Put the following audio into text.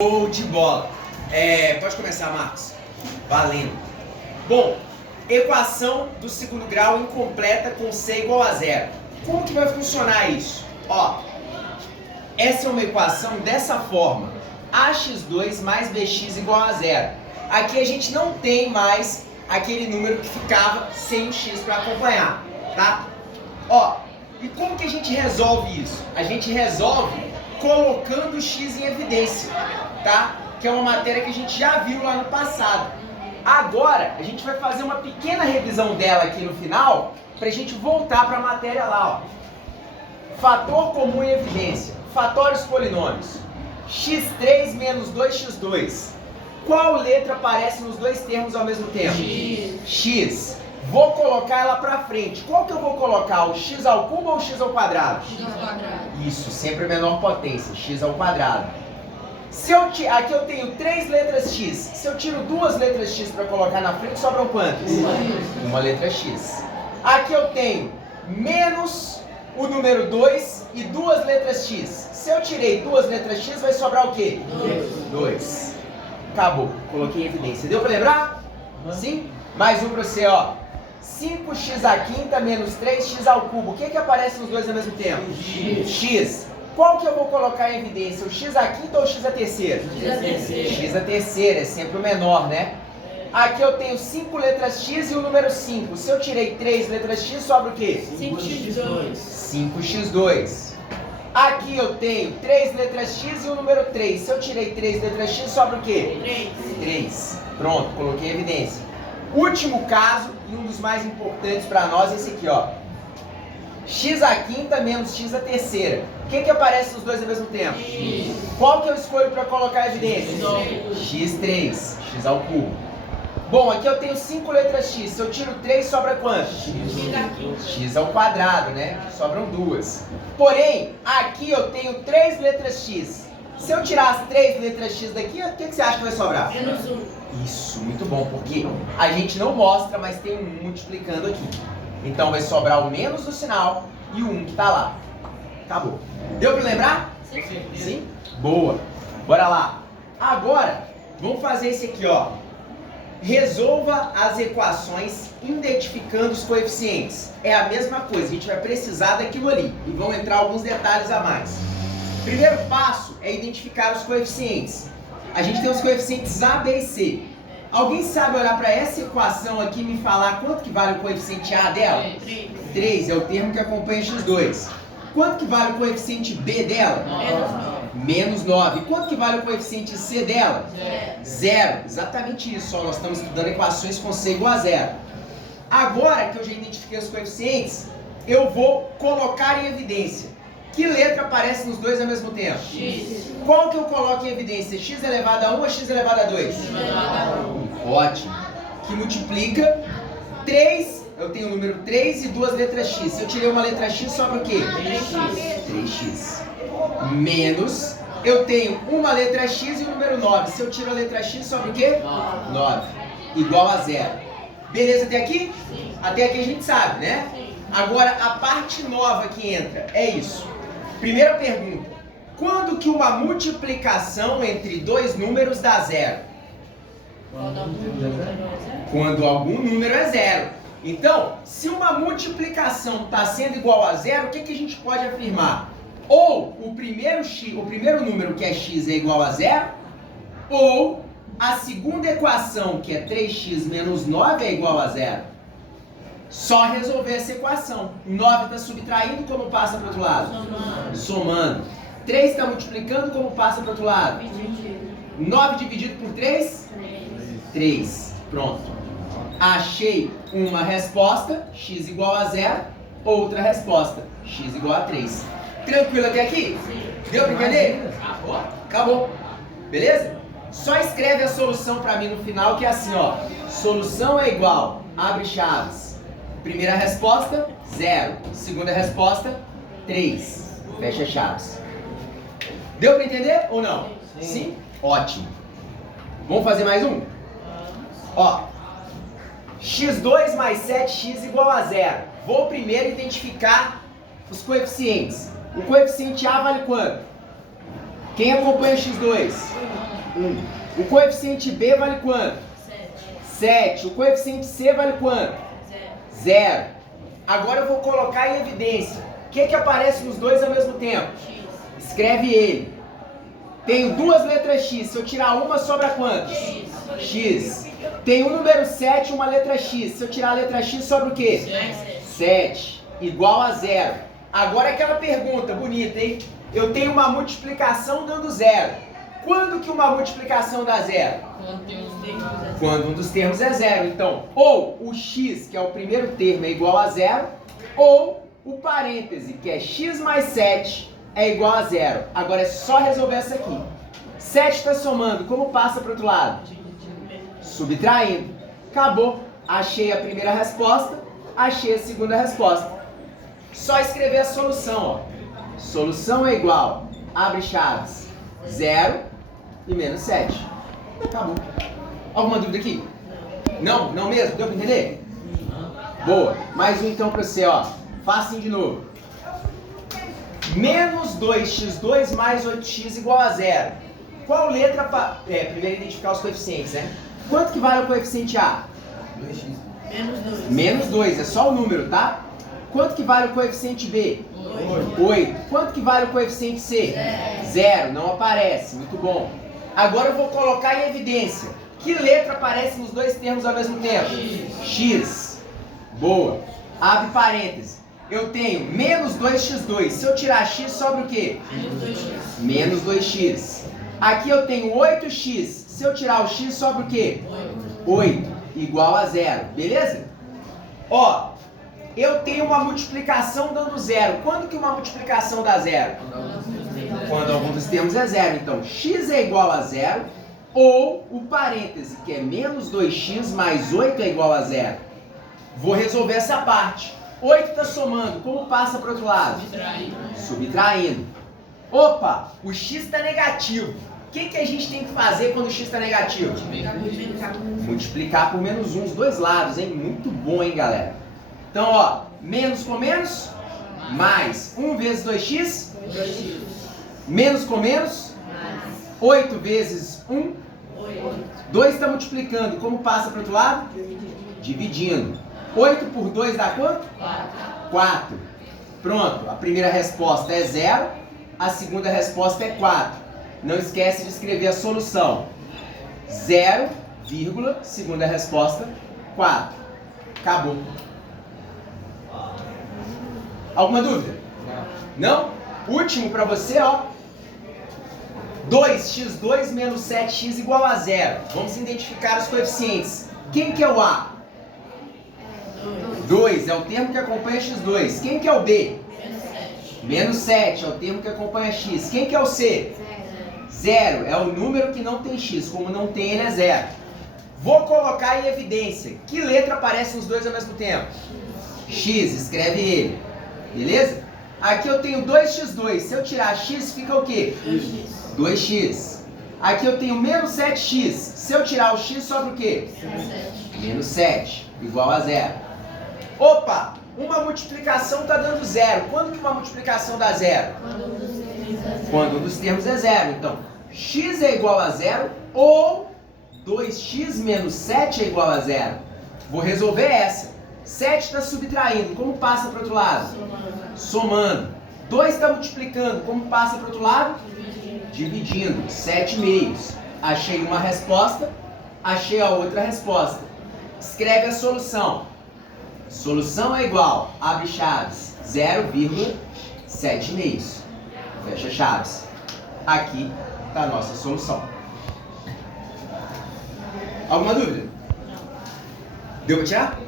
Show de bola. Pode começar, Marcos. Valendo. Bom, equação do segundo grau incompleta com C igual a zero. Como que vai funcionar isso? Ó, essa é uma equação dessa forma. ax2 mais bx igual a zero. Aqui a gente não tem mais aquele número que ficava sem o x para acompanhar, tá? Ó, e como que a gente resolve isso? A gente resolve colocando o x em evidência, tá? Que é uma matéria que a gente já viu lá no passado. Agora, a gente vai fazer uma pequena revisão dela aqui no final, pra gente voltar para a matéria lá, ó. Fator comum em evidência. Fatórios polinômios. x3 menos 2x2. Qual letra aparece nos dois termos ao mesmo tempo? X. Vou colocar ela pra frente. Qual que eu vou colocar? O x ao cubo ou o x ao quadrado? X ao quadrado. Isso, sempre menor potência, x ao quadrado. Aqui eu tenho 3 letras x. Se eu tiro 2 letras x para colocar na frente, sobram quantas? Uma letra x. Aqui eu tenho menos o número 2 e 2 letras x. Se eu tirei 2 letras x, vai sobrar o quê? 2. Acabou, coloquei em evidência. Deu para lembrar? Sim? Mais um para você, ó. 5x à quinta menos 3x ao cubo. O que aparece nos dois ao mesmo tempo? X. Qual que eu vou colocar em evidência? O x à quinta ou o x à terceira? X à terceira. X à terceira, é sempre o menor, né? Aqui eu tenho 5 letras x e o número 5. Se eu tirei 3 letras x, sobra o quê? 5x2. 5x2. Aqui eu tenho 3 letras x e o número 3. Se eu tirei 3 letras x, sobra o quê? 3. Pronto, coloquei em evidência. Último caso, e um dos mais importantes para nós, é esse aqui, ó. X à quinta menos x à terceira. O que aparece nos dois ao mesmo tempo? X. Qual que eu escolho para colocar em evidência? x3, x ao cubo. Bom, aqui eu tenho 5 letras x. Se eu tiro 3, sobra quanto? X à quinta. X ao quadrado, né? Sobram 2. Porém, aqui eu tenho 3 letras x. Se eu tirar as 3 letras x daqui, o que você acha que vai sobrar? Menos 1. Isso, muito bom, porque a gente não mostra, mas tem um multiplicando aqui. Então vai sobrar o menos do sinal e o 1 que tá lá. Acabou. Deu para lembrar? Sim. Sim? Boa. Bora lá. Agora, vamos fazer esse aqui, ó. Resolva as equações identificando os coeficientes. É a mesma coisa, a gente vai precisar daquilo ali. E vão entrar alguns detalhes a mais. Primeiro passo é identificar os coeficientes. A gente tem os coeficientes A, B e C. Alguém sabe olhar para essa equação aqui e me falar quanto que vale o coeficiente A dela? 3 é o termo que acompanha x2. Quanto que vale o coeficiente B dela? Menos 9. Quanto que vale o coeficiente C dela? 0. Exatamente isso. Nós estamos estudando equações com C igual a 0. Agora que eu já identifiquei os coeficientes, eu vou colocar em evidência. Que letra aparece nos dois ao mesmo tempo? X. Qual que eu coloco em evidência? X elevado a 1 ou x elevado a 2? X elevado a 1. Ótimo. Que multiplica 3, eu tenho o número 3 e 2 letras x. Se eu tirei uma letra x, sobra o quê? 3x. Menos, eu tenho uma letra x e o número 9. Se eu tiro a letra x, sobra o quê? 9. Igual a 0. Beleza até aqui? Sim. Até aqui a gente sabe, né? Sim. Agora, a parte nova que entra é isso. Primeira pergunta. Quando que uma multiplicação entre dois números dá zero? Quando algum número é zero. Então, se uma multiplicação está sendo igual a zero, o que a gente pode afirmar? Ou o primeiro número, que é x, é igual a zero, ou a segunda equação, que é 3x menos 9, é igual a zero. Só resolver essa equação. 9 está subtraindo, como passa para o outro lado? Somando. 3 está multiplicando, como passa para o outro lado? 9 dividido por 3? 3. Pronto. Achei uma resposta, x igual a 0. Outra resposta, x igual a 3. Tranquilo até aqui? Sim. Deu para entender? Acabou. Beleza? Só escreve a solução para mim no final, que é assim, ó. Solução é igual, abre chaves. Primeira resposta, 0. Segunda resposta, 3. Fecha chaves. Deu para entender ou não? Sim? Ótimo. Vamos fazer mais um? Ó. x2 mais 7x igual a 0. Vou primeiro identificar os coeficientes. O coeficiente A vale quanto? Quem acompanha x2? 1. O coeficiente b vale quanto? 7. O coeficiente c vale quanto? 0. Agora eu vou colocar em evidência. O que aparece nos dois ao mesmo tempo? Escreve ele. Tenho duas letras x. Se eu tirar uma, sobra quantos? X. Tem um número 7 e uma letra x. Se eu tirar a letra x, sobra o quê? 7. Igual a 0. Agora aquela pergunta bonita, hein? Eu tenho uma multiplicação dando 0. Quando que uma multiplicação dá 0? Quando um dos termos é 0. Então, ou o x, que é o primeiro termo, é igual a 0, ou o parêntese, que é x mais 7, é igual a 0. Agora é só resolver essa aqui. 7 está somando, como passa para o outro lado? Subtraindo. Acabou. Achei a primeira resposta, achei a segunda resposta. Só escrever a solução, ó. Solução é igual, abre chaves, 0 e menos 7. Acabou. Alguma dúvida aqui? Não? Não mesmo? Deu para entender? Boa. Mais um então para você, ó. Façam de novo. Menos 2x2 mais 8x igual a 0. Qual letra primeiro identificar os coeficientes, né? Quanto que vale o coeficiente A? 2x. Menos 2, é só o número, tá? Quanto que vale o coeficiente B? 8. Quanto que vale o coeficiente C? 0. Não aparece. Muito bom. Agora eu vou colocar em evidência. Que letra aparece nos dois termos ao mesmo tempo? X. Boa. Abre parênteses. Eu tenho menos 2x2. Se eu tirar x, sobra o quê? Menos 2x. Aqui eu tenho 8x. Se eu tirar o x, sobra o quê? 8. Igual a 0. Beleza? Ó, eu tenho uma multiplicação dando 0. Quando que uma multiplicação dá 0? Quando algum dos termos é 0. Então, x é igual a 0, ou o parêntese, que é menos 2x mais 8 é igual a 0. Vou resolver essa parte. 8 está somando. Como passa para o outro lado? Subtraindo. Opa, o x está negativo. O que a gente tem que fazer quando o x está negativo? Multiplicar por menos 1 os dois lados, hein? Muito bom, hein, galera? Então, ó, menos com menos, mais 1 vezes 2x, menos com menos, 8 vezes 1, 2 está multiplicando. Como passa para o outro lado? Dividindo. 8 por 2 dá quanto? 4. Pronto, a primeira resposta é 0, a segunda resposta é 4. Não esquece de escrever a solução. 0, segunda resposta, 4. Acabou. Alguma dúvida? Não? Último para você, ó. 2x2 menos 7x igual a 0. Vamos identificar os coeficientes. Quem que é o A? 2 é o termo que acompanha x2. Quem que é o B? Menos 7 é o termo que acompanha x. Quem que é o C? 0 é o número que não tem x. Como não tem, ele é 0. Vou colocar em evidência. Que letra aparece nos dois ao mesmo tempo? X, escreve ele. Beleza? Aqui eu tenho 2x2. Se eu tirar x, fica o quê? 2x. Aqui eu tenho menos 7x. Se eu tirar o x, sobra o quê? Menos 7. Igual a 0. Opa! Uma multiplicação está dando 0. Quando que uma multiplicação dá 0? Quando um dos termos é 0. Então, x é igual a 0 ou 2x menos 7 é igual a 0. Vou resolver essa. 7 está subtraindo. Como passa para o outro lado? Somando. 2 está multiplicando. Como passa para o outro lado? Dividindo. 7 meios. Achei uma resposta. Achei a outra resposta. Escreve a solução. Solução é igual, abre chaves, 0,7 meios. Fecha chaves. Aqui está a nossa solução. Alguma dúvida? Deu para tirar?